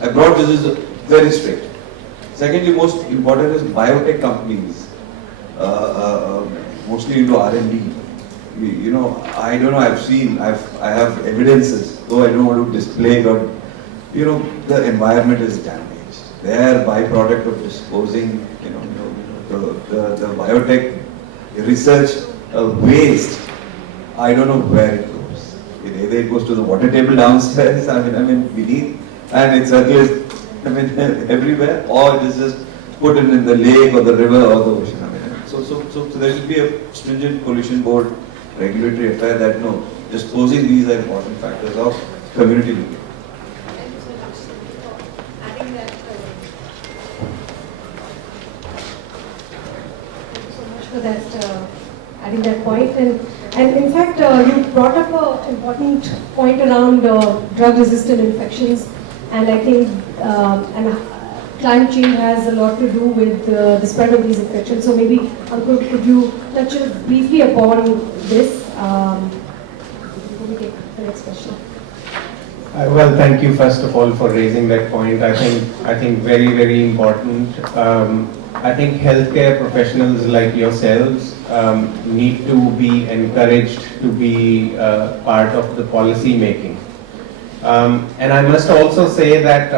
abroad this is very strict. Secondly, most important is biotech companies, mostly into R&D. I don't know, I have evidences, though I don't want to display, but, the environment is damaged. Their byproduct of disposing, the biotech research waste, I don't know where it goes. Either it goes to the water table downstairs, I mean, beneath, and it circulates, everywhere, or it is just put in the lake or the river or the ocean. So there should be a stringent pollution board regulatory affair that disposing these are important factors of community living. For that, adding that point, and in fact, you brought up an important point around drug-resistant infections, and I think climate change has a lot to do with the spread of these infections. So maybe, Ankur, could you touch briefly upon this before we take the next question? Well, thank you first of all for raising that point. I think very, very important. I think healthcare professionals like yourselves need to be encouraged to be part of the policy making. And I must also say that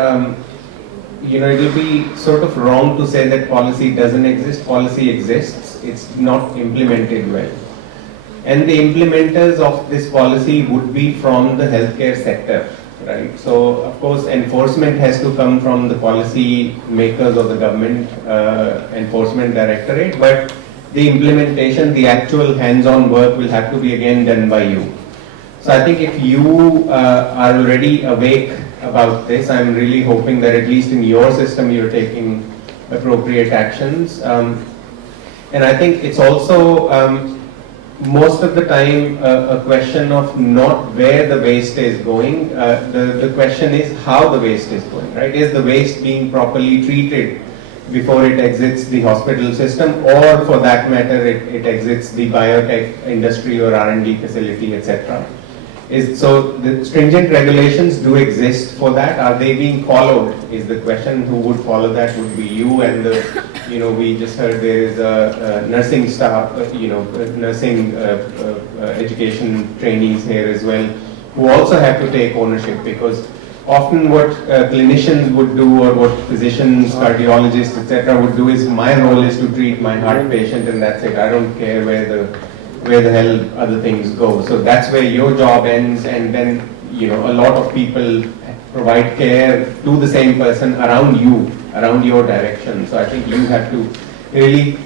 it will be sort of wrong to say that policy doesn't exist. Policy exists. It's not implemented well. And the implementers of this policy would be from the healthcare sector, right? So, of course, enforcement has to come from the policy makers or the government enforcement directorate, but the implementation, the actual hands-on work will have to be again done by you. So I think if you are already awake about this, I'm really hoping that at least in your system you're taking appropriate actions. And I think it's also most of the time a question of not where the waste is going. The question is how the waste is going, right? Is the waste being properly treated before it exits the hospital system, or for that matter, it exits the biotech industry or R&D facility, etc. So the stringent regulations do exist for that. Are they being followed is the question. Who would follow that would be you and the, we just heard there is a nursing staff, nursing education trainees here as well, who also have to take ownership, because often what clinicians would do, or what physicians, cardiologists, etc. would do is, my role is to treat my heart patient and that's it. I don't care where the hell other things go. So that's where your job ends, and then a lot of people provide care to the same person around you, around your direction. So I think you have to really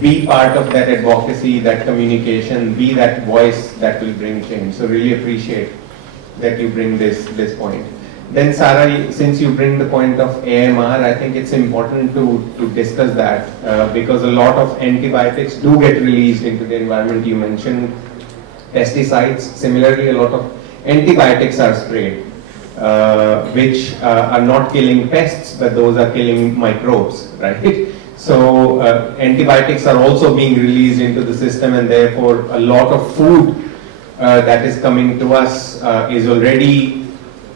be part of that advocacy, that communication, be that voice that will bring change. So really appreciate that you bring this point. Then Sarah, since you bring the point of AMR, I think it's important to discuss that because a lot of antibiotics do get released into the environment. You mentioned pesticides. Similarly, a lot of antibiotics are sprayed, which are not killing pests, but those are killing microbes, right? So antibiotics are also being released into the system, and therefore a lot of food that is coming to us is already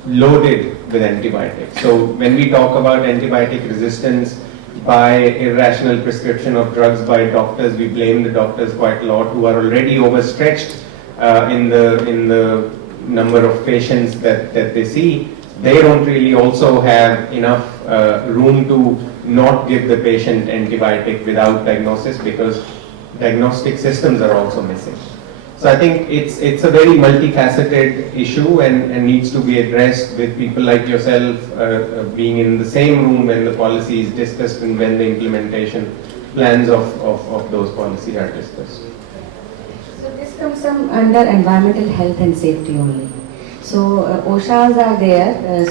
loaded with antibiotics. So when we talk about antibiotic resistance by irrational prescription of drugs by doctors, we blame the doctors quite a lot, who are already overstretched in the number of patients that they see. They don't really also have enough room to not give the patient antibiotic without diagnosis, because diagnostic systems are also missing. So I think it's a very multifaceted issue and needs to be addressed, with people like yourself being in the same room when the policy is discussed and when the implementation plans of those policies are discussed. So this comes under environmental health and safety only. So OSHAs are there, and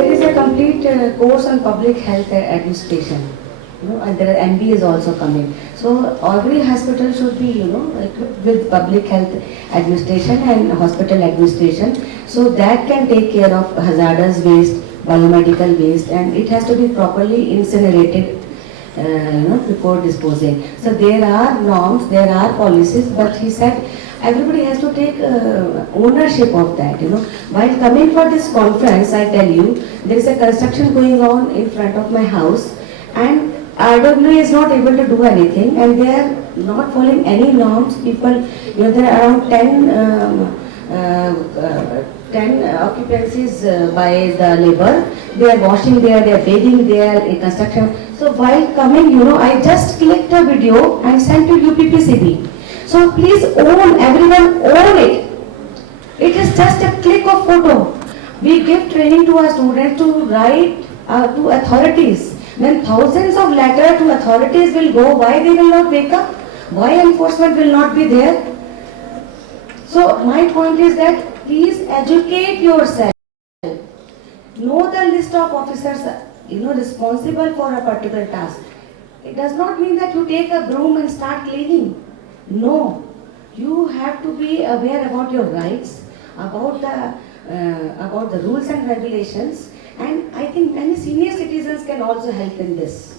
there is a complete course on public health administration. And there are MB is also coming. So every hospital should be, equipped with public health administration and hospital administration, so that can take care of hazardous waste, biomedical waste, and it has to be properly incinerated, before disposing. So there are norms, there are policies, but he said everybody has to take ownership of that. While coming for this conference, I tell you, there is a construction going on in front of my house, and RWA is not able to do anything, and they are not following any norms. People, there are around 10 occupancies by the labor. They are washing there, they are bathing there in construction. So while coming, I just clicked a video and sent to UPPCB. So please everyone own it. It is just a click of photo. We give training to our students to write to authorities. When thousands of letters to authorities will go, why they will not wake up? Why enforcement will not be there? So my point is that please educate yourself. Know the list of officers responsible for a particular task. It does not mean that you take a broom and start cleaning. No, you have to be aware about your rights, about the rules and regulations. And I think many senior citizens can also help in this.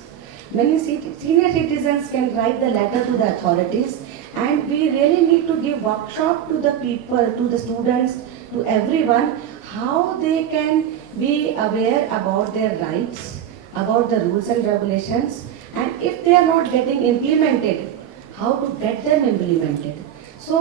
Many senior citizens can write the letter to the authorities, and we really need to give workshop to the people, to the students, to everyone, how they can be aware about their rights, about the rules and regulations, and if they are not getting implemented, how to get them implemented. So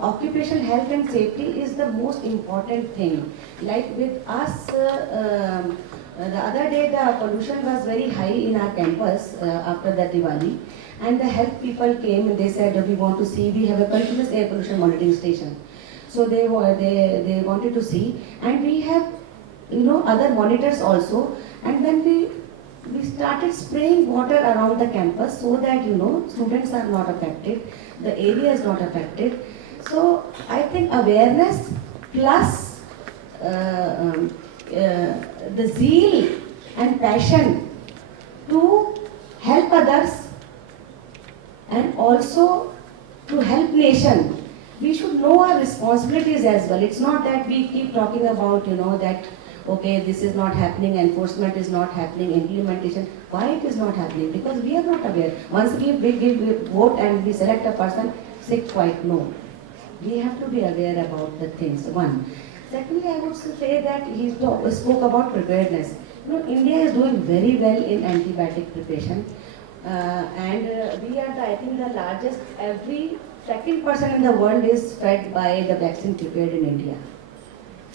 occupational health and safety is the most important thing. Like with us, the other day the pollution was very high in our campus after the Diwali, and the health people came and they said, we want to see, we have a continuous air pollution monitoring station. So they wanted to see, and we have other monitors also, and then we started spraying water around the campus so that students are not affected, the area is not affected. So I think awareness plus the zeal and passion to help others, and also to help nation, we should know our responsibilities as well. It's not that we keep talking about, that, okay, this is not happening, enforcement is not happening, implementation. Why it is not happening? Because we are not aware. Once we vote and we select a person, say quite no. We have to be aware about the things, one. Secondly, I would say that he spoke about preparedness. India is doing very well in antibiotic preparation. And we are, I think, the largest. Every second person in the world is fed by the vaccine prepared in India.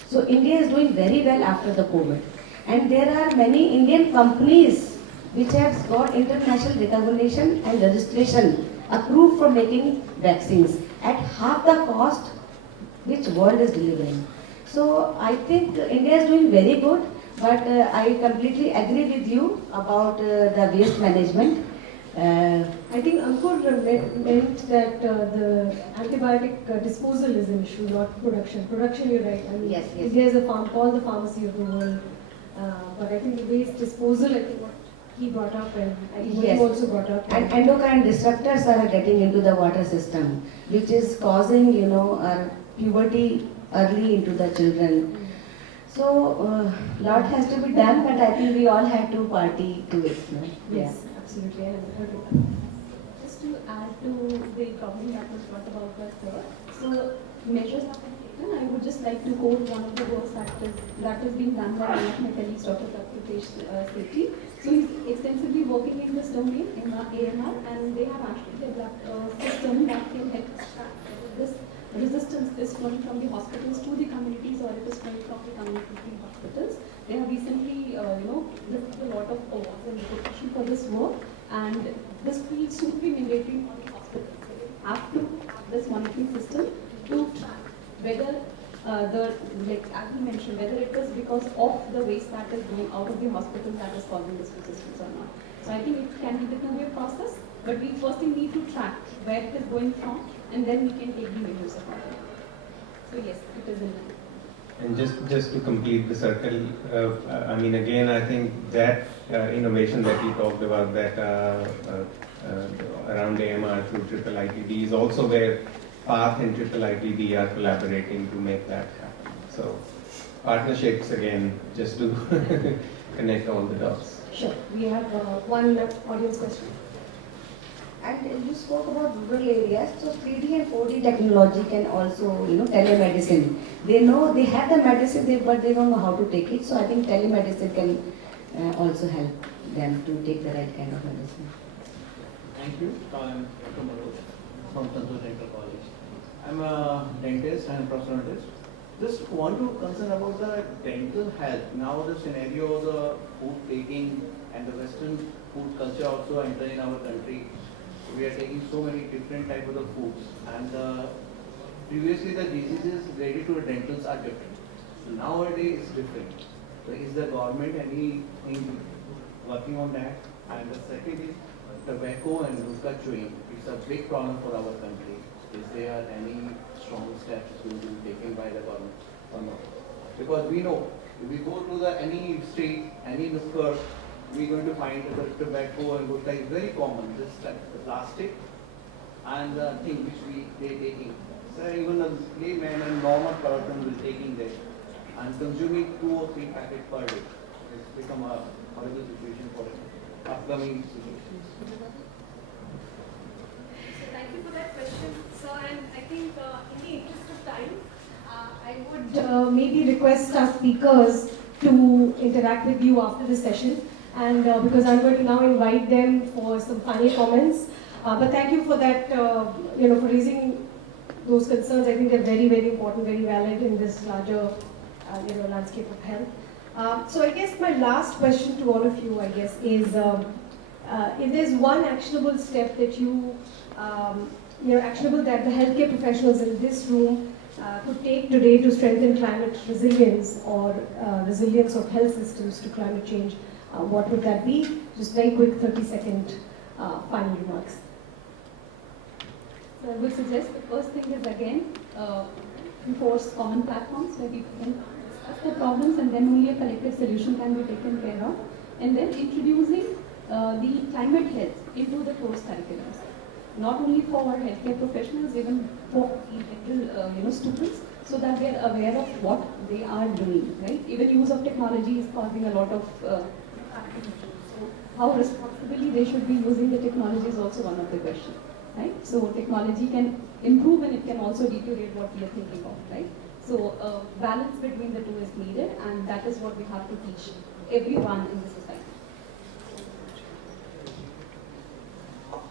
So India is doing very well after the COVID. And there are many Indian companies which have got international recognition and registration approved for making vaccines at half the cost which world is delivering. So I think India is doing very good, but I completely agree with you about the waste management. I think Ankur meant that the antibiotic disposal is an issue, not production. Production, you're right. I mean, Yes. India is called the pharmacy of the world. But I think the waste disposal, I think what he brought up and I think what Yes. you also brought up. And endocrine disruptors are getting into the water system, which is causing, our puberty early into the children. So, lot has to be done, but I think we all have to party to it. No? Yes, absolutely. Just to add to the problem that was brought about by sir, so measures have been taken. I would just like to quote one of the works that is being done by one of my colleagues, Dr. Sethi. So he's extensively working in this domain in AMR, and they have actually developed a system that can help extract this resistance is flowing from the hospitals to the communities, or it is flowing from the community to the hospitals. They have recently, received a lot of awards and recognition for this work, and this field should be mandatory for the hospitals. They have to have this monitoring system to track whether as we mentioned, whether it is because of the waste that is going out of the hospital that is causing this resistance or not. So I think it can be the two-way process, but we first need to track where it is going from, and then we can take the measures accordingly. So yes, it is in line. And just to complete the circle, I mean, again, I think that innovation that you talked about, that around AMR through IIIT is also where PATH and IIIT are collaborating to make that happen. So partnerships, again, just to connect all the dots. Sure. We have one audience question. And you spoke about rural areas, so 3D and 4D technology can also, telemedicine. They know they have the medicine, but they don't know how to take it. So I think telemedicine can also help them to take the right kind of medicine. Thank you. I'm Dr. Manoj from Tandoor Dental College. I'm a dentist and a prosthodontist. Just want to concern about the dental health. Now the scenario, the food taking and the Western food culture also enter in our country. We are taking so many different types of the foods, and previously the diseases related to the dentals are different. So nowadays it's different. So is the government anything working on that? And the second is tobacco and hookah chewing. It's a big problem for our country. Is there any strong steps going to be taken by the government or not? Because we know if we go to any street, any hookah, we're going to find the tobacco and hookah is very common. Just like the plastic and the thing which they're taking. So even a layman and normal person will taking that and consuming 2 or 3 packets per day. It's become a horrible situation for upcoming situations. Thank you for that question, sir. And I think in the interest of time, I would maybe request our speakers to interact with you after this session, and because I'm going to now invite them for some final comments. But thank you for that, for raising those concerns. I think they're very, very important, very valid in this larger, landscape of health. So I guess my last question to all of you, I guess, is if there's one actionable step that actionable that the healthcare professionals in this room could take today to strengthen climate resilience or resilience of health systems to climate change, what would that be? Just very quick 30-second final remarks. So I would suggest the first thing is again enforce common platforms where people can discuss their problems, and then only a collective solution can be taken care of. And then introducing the climate health into the course curriculums. not only for healthcare professionals, even for dental students, so that they are aware of what they are doing, right? Even use of technology is causing a lot of apprehension. So how responsibly they should be using the technology is also one of the questions, right? So technology can improve and it can also deteriorate what we are thinking of, right? So balance between the two is needed, and that is what we have to teach everyone in the society.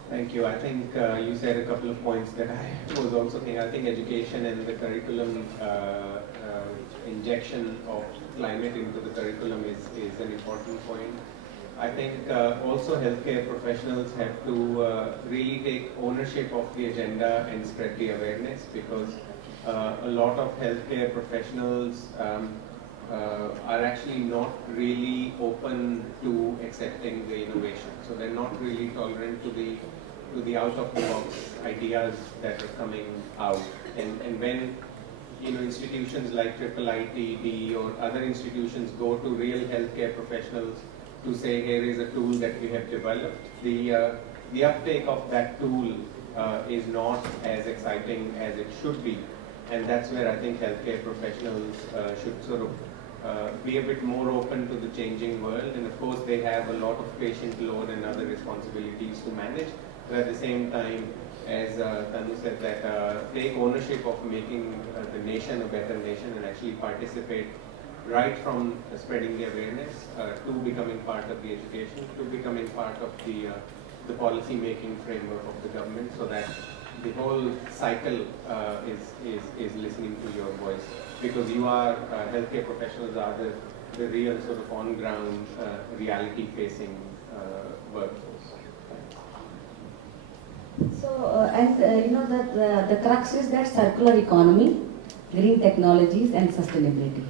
Thank you. I think you said a couple of points that I was also thinking. I think education and the curriculum injection of climate into the curriculum is an important point. I think also healthcare professionals have to really take ownership of the agenda and spread the awareness, because a lot of healthcare professionals are actually not really open to accepting the innovation. So they're not really tolerant to the out-of-the-box ideas that are coming out. And when institutions like IIIT or other institutions go to real healthcare professionals to say, here is a tool that we have developed, the uptake of that tool is not as exciting as it should be. And that's where I think healthcare professionals should sort of be a bit more open to the changing world. And of course, they have a lot of patient load and other responsibilities to manage. But at the same time, as Tanu said, that take ownership of making the nation a better nation and actually participate right from spreading the awareness to becoming part of the education, to becoming part of the policy making framework of the government, so that the whole cycle is listening to your voice, because you are healthcare professionals are the real sort of on ground reality facing workforce. So and the crux is that circular economy, green technologies and sustainability.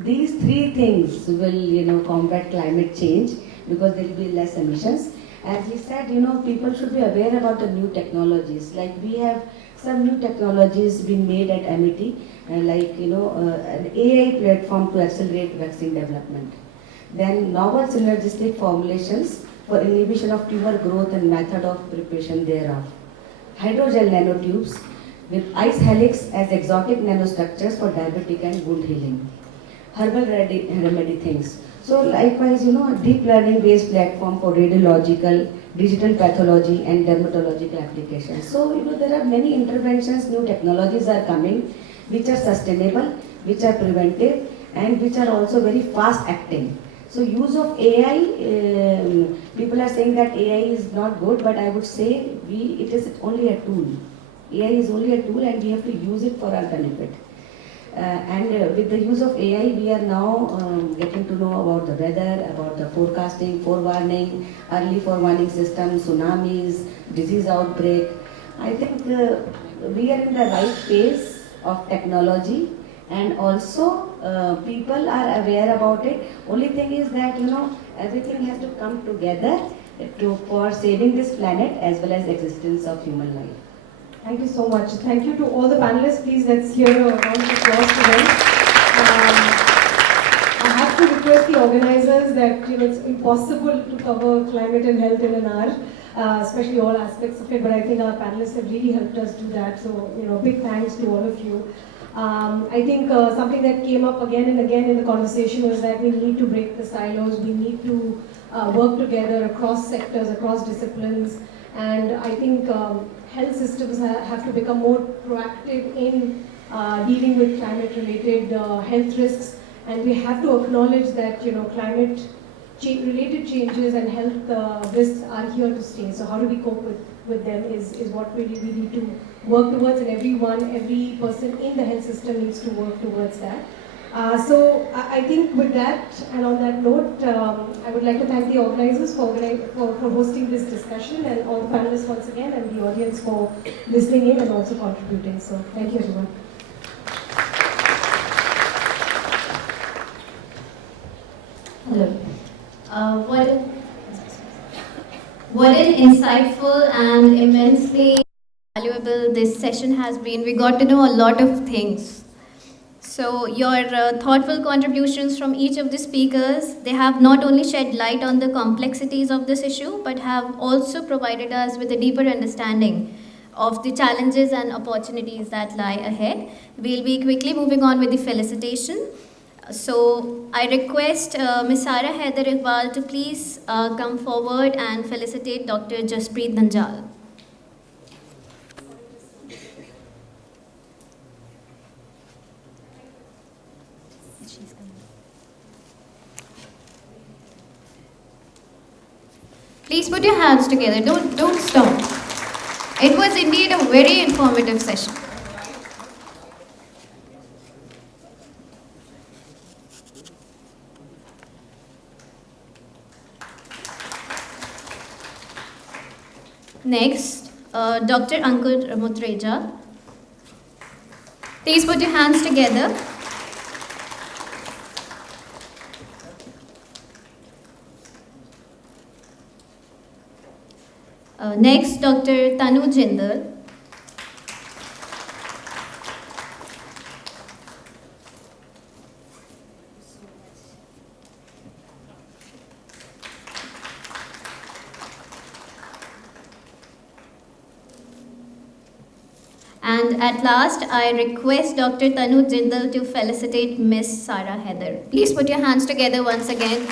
These three things will combat climate change, because there will be less emissions. As he said, people should be aware about the new technologies. Like we have some new technologies being made at MIT, like an AI platform to accelerate vaccine development. Then novel synergistic formulations for inhibition of tumor growth and method of preparation thereof. Hydrogel nanotubes with ice helix as exotic nanostructures for diabetic and wound healing. Herbal remedy things. So likewise, a deep learning based platform for radiological, digital pathology and dermatological applications. So there are many interventions, new technologies are coming, which are sustainable, which are preventive, and which are also very fast acting. So use of AI, people are saying that AI is not good, but I would say it is only a tool. AI is only a tool and we have to use it for our benefit. And with the use of AI, we are now getting to know about the weather, about the forecasting, forewarning, early forewarning system, tsunamis, disease outbreak. I think we are in the right phase of technology, and also people are aware about it. Only thing is that everything has to come together for saving this planet as well as existence of human life. Thank you so much. Thank you to all the panelists. Please let's hear a round of applause to them. I have to request the organizers that it's impossible to cover climate and health in an hour, especially all aspects of it. But I think our panelists have really helped us do that. So big thanks to all of you. I think something that came up again and again in the conversation was that we need to break the silos. We need to work together across sectors, across disciplines. And I think health systems have to become more proactive in dealing with climate-related health risks, and we have to acknowledge that climate-related changes and health risks are here to stay. So how do we cope with them is what really we need to work towards, and every person in the health system needs to work towards that. So I think with that, and on that note, I would like to thank the organizers for hosting this discussion, and all the panelists once again, and the audience for listening in and also contributing. So thank you everyone. Hello. What an insightful and immensely valuable this session has been. We got to know a lot of things. So your thoughtful contributions from each of the speakers, they have not only shed light on the complexities of this issue, but have also provided us with a deeper understanding of the challenges and opportunities that lie ahead. We'll be quickly moving on with the felicitation. So I request Ms. Hyder Iqbal to please come forward and felicitate Dr. Jaspreet Dhanjal. Please put your hands together. Don't stop. It was indeed a very informative session. Next, Dr. Ankur Mutreja. Please put your hands together. Next, Dr. Tanu Jindal. And at last, I request Dr. Tanu Jindal to felicitate Miss Sarah Heather. Please put your hands together once again.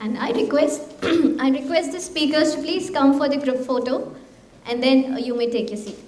And I request the speakers to please come for the group photo, and then you may take your seat.